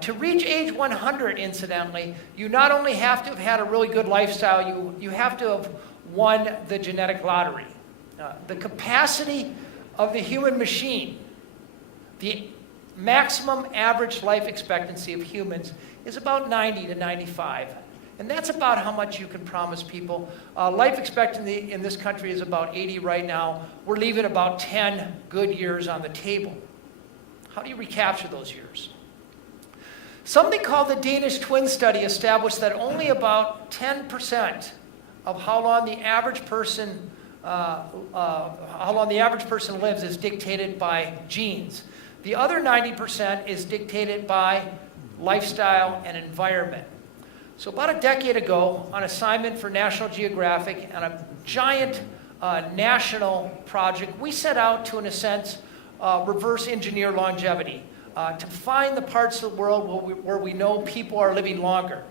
To reach age 100, incidentally, you not only have to have had a really good lifestyle, you have to have won the genetic lottery. The capacity of the human machine, the maximum average life expectancy of humans is about 90 to 95. And that's about how much you can promise people. Life expectancy in this country is about 80 right now. We're leaving about 10 good years on the table. How do you recapture those years? Something called the Danish twin study established that only about 10% of how long the average person lives is dictated by genes. The other 90% is dictated by lifestyle and environment. So about a decade ago, on assignment for National Geographic and a giant national project, we set out to, in a sense, reverse engineer longevity, to find the parts of the world where we know people are living longer,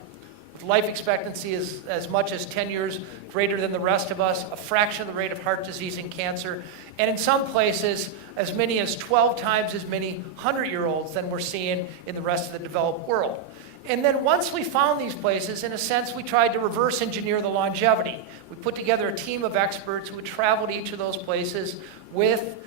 with life expectancy is as much as 10 years greater than the rest of us, a fraction of the rate of heart disease and cancer, and in some places, as many as 12 times as many 100-year-olds than we're seeing in the rest of the developed world. And then once we found these places, in a sense, we tried to reverse engineer the longevity. We put together a team of experts who would travel to each of those places with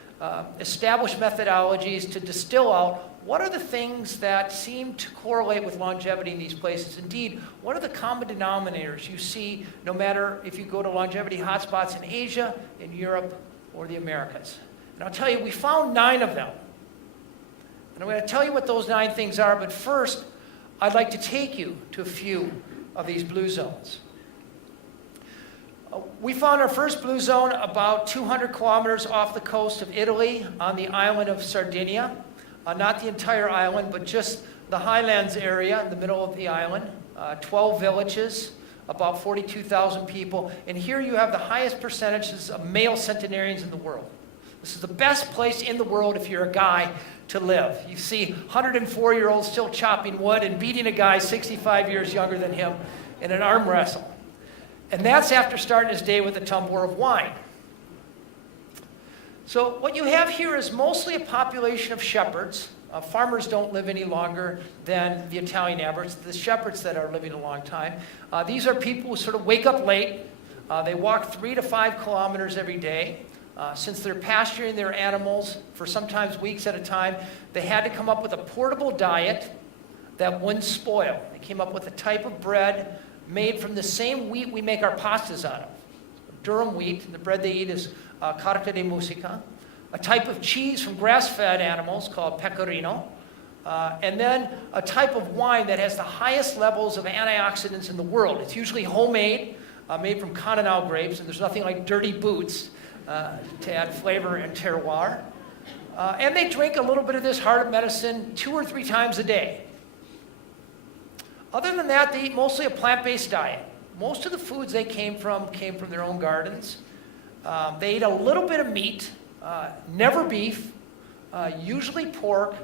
established methodologies to distill out what are the things that seem to correlate with longevity in these places. Indeed, what are the common denominators you see no matter if you go to longevity hotspots in Asia, in Europe, or the Americas. And I'll tell you, we found 9 of them. And I'm going to tell you what those 9 things are, but first, I'd like to take you to a few of these blue zones. We found our first blue zone about 200 kilometers off the coast of Italy on the island of Sardina. Not the entire island, but just the highlands area in the middle of the island. 12 villages, about 42,000 people. And here you have the highest percentages of male centenarians in the world. This is the best place in the world if you're a guy to live. You see 104-year-olds still chopping wood and beating a guy 65 years younger than him in an arm wrestle. And that's after starting his day with a tumbler of wine. So what you have here is mostly a population of shepherds. Farmers don't live any longer than the Italian average. The shepherds that are living a long time. These are people who sort of wake up late. They walk 3 to 5 kilometers every day. Since they're pasturing their animals for sometimes weeks at a time, they had to come up with a portable diet that wouldn't spoil. They came up with a type of bread made from the same wheat we make our pastas out of. Durum wheat, and the bread they eat is carta de musica. A type of cheese from grass-fed animals called pecorino. And then a type of wine that has the highest levels of antioxidants in the world. It's usually homemade, made from Cannonau grapes, and there's nothing like dirty boots to add flavor and terroir. And they drink a little bit of this heart medicine 2 or 3 times a day. Other than that, they eat mostly a plant-based diet. Most of the foods they came from their own gardens. They ate a little bit of meat, never beef, usually pork,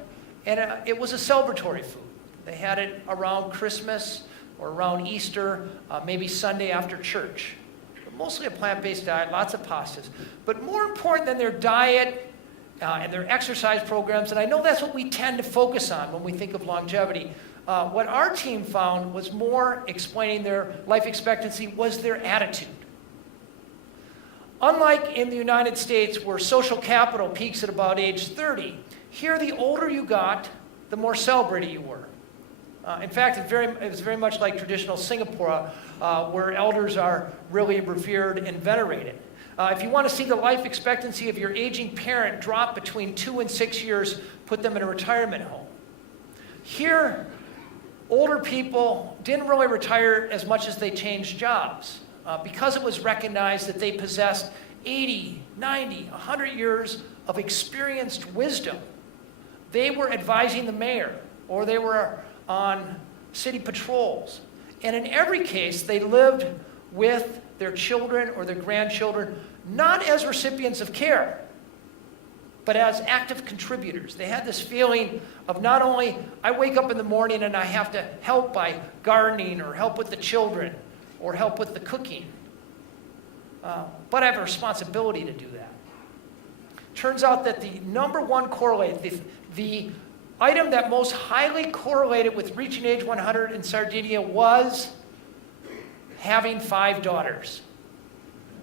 and it was a celebratory food. They had it around Christmas or around Easter, maybe Sunday after church. But mostly a plant-based diet, lots of pastas. But more important than their diet and their exercise programs, and I know that's what we tend to focus on when we think of longevity, what our team found was more explaining their life expectancy was their attitude. Unlike in the United States, where social capital peaks at about age 30, here the older you got, the more celebrated you were. In fact, it was very much like traditional Singapore, where elders are really revered and venerated. If you want to see the life expectancy of your aging parent drop between 2 and 6 years, put them in a retirement home. Here, older people didn't really retire as much as they changed jobs. Because it was recognized that they possessed 80, 90, 100 years of experienced wisdom, they were advising the mayor, or they were on city patrols. And in every case, they lived with their children or their grandchildren, not as recipients of care, but as active contributors. They had this feeling of not only, I wake up in the morning and I have to help by gardening or help with the children, or help with the cooking. But I have a responsibility to do that. Turns out that the number one correlate, the item that most highly correlated with reaching age 100 in Sardinia was having 5 daughters.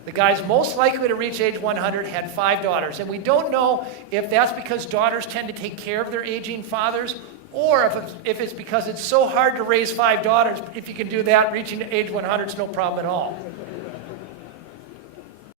The guys most likely to reach age 100 had 5 daughters. And we don't know if that's because daughters tend to take care of their aging fathers, or if it's because it's so hard to raise 5 daughters. If you can do that, reaching age 100 is no problem at all.